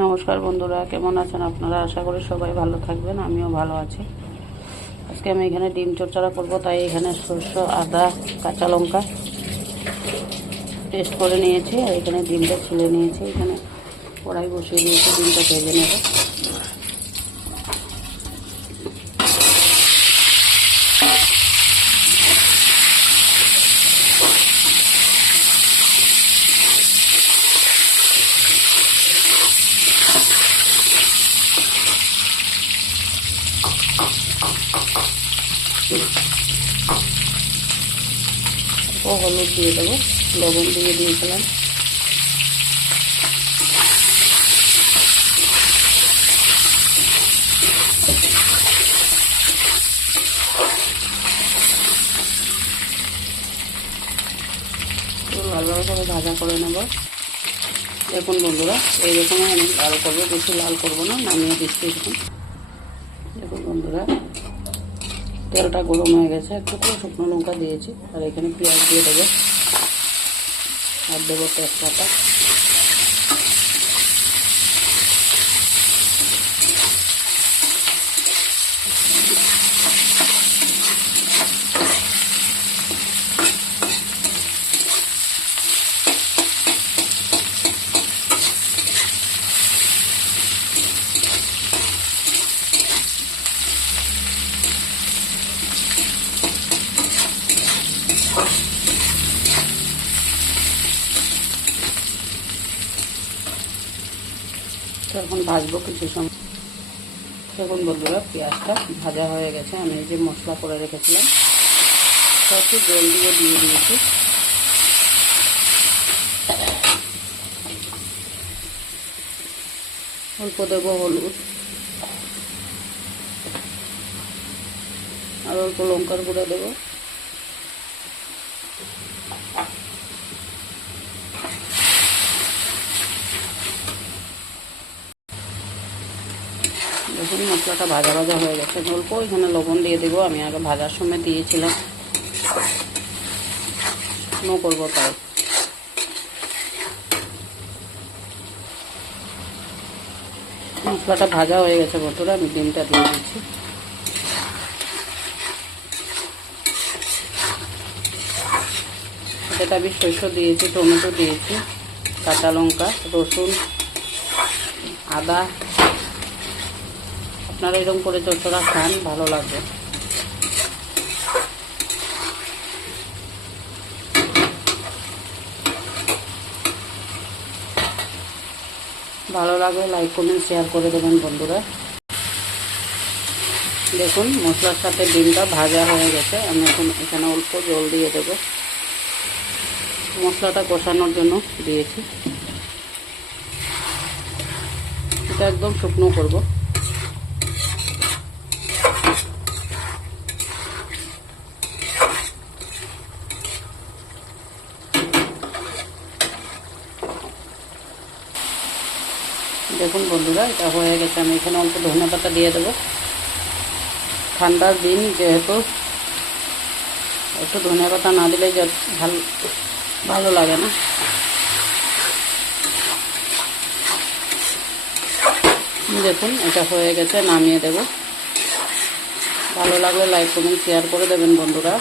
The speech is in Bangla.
নমস্কার বন্ধুরা, কেমন আছেন আপনারা? আশা করি সবাই ভালো থাকবেন, আমিও ভালো আছি। আজকে আমি এখানে ডিম চচ্চড়া করব, তাই এখানে সরষে, আদা, কাঁচা লঙ্কা পেস্ট করে নিয়েছি আর এখানে ডিমটা ছিলে নিয়েছি। এখানে কড়াই বসিয়ে দিয়েছি, ডিমটা ভেজে নেব। হলুদ দিয়ে দেবো, লবণ দিয়ে দিয়েছিলাম। ভালোভাবে সবাই ভাজা করে নেব। দেখুন বন্ধুরা, এইরকমই আমি লাল করবো, বেশি লাল করবো না, নামিয়ে দিচ্ছি। দেখুন বন্ধুরা, তেলটা গরম হয়ে গেছে, একটু করে শুকনো লঙ্কা দিয়েছি আর এখানে পেঁয়াজ দিয়ে দেবো আর দেবো তেজপাতা। এখন ভাজবো কিছু সময়। দেখুন বন্ধুরা, পেঁয়াজটা ভাজা হয়ে গেছে। আমি যে মশলা করে রেখেছিলাম একটু জল দিয়ে দিয়েছি। অল্প দেবো হলুদ আর অল্প লঙ্কার গুঁড়ো দেবো। দেখুন মশলাটা ভাজা ভাজা হয়ে গেছে। অল্প এখানে লবণ দিয়ে দেবো, আমি আগে ভাজার সময় দিয়েছিলাম, নো করবো তাই। মশলাটা ভাজা হয়ে গেছে বন্ধুরা, আমি ডিমটা দিয়ে দিচ্ছি। এটাতে আমি সরষে দিয়েছি, টমেটো দিয়েছি, কাঁচা লঙ্কা, রসুন, আদা। আপনারা এরকম করে চচ্চড়া খান, ভালো লাগবে। ভালো লাগলে লাইক কমেন্ট শেয়ার করে দেবেন বন্ধুরা। দেখুন মশলার সাথে ডিমটা ভাজা হয়ে গেছে। আমি এখন এখানে অল্প জল দিয়ে দেব, মশলাটা কষানোর জন্য দিয়েছি। এটা একদম শুকনো করব। দেখুন বন্ধুরা, এটা হয়ে গেছে। আমি এখানে অল্প ধনেপাতা দিয়ে দেবো। ঠান্ডার দিন যেহেতু একটু ধনেপাতা না দিলে ভালো লাগে না। দেখুন এটা হয়ে গেছে, নামিয়ে দেব। ভালো লাগলে লাইক কমেন্ট শেয়ার করে দেবেন বন্ধুরা।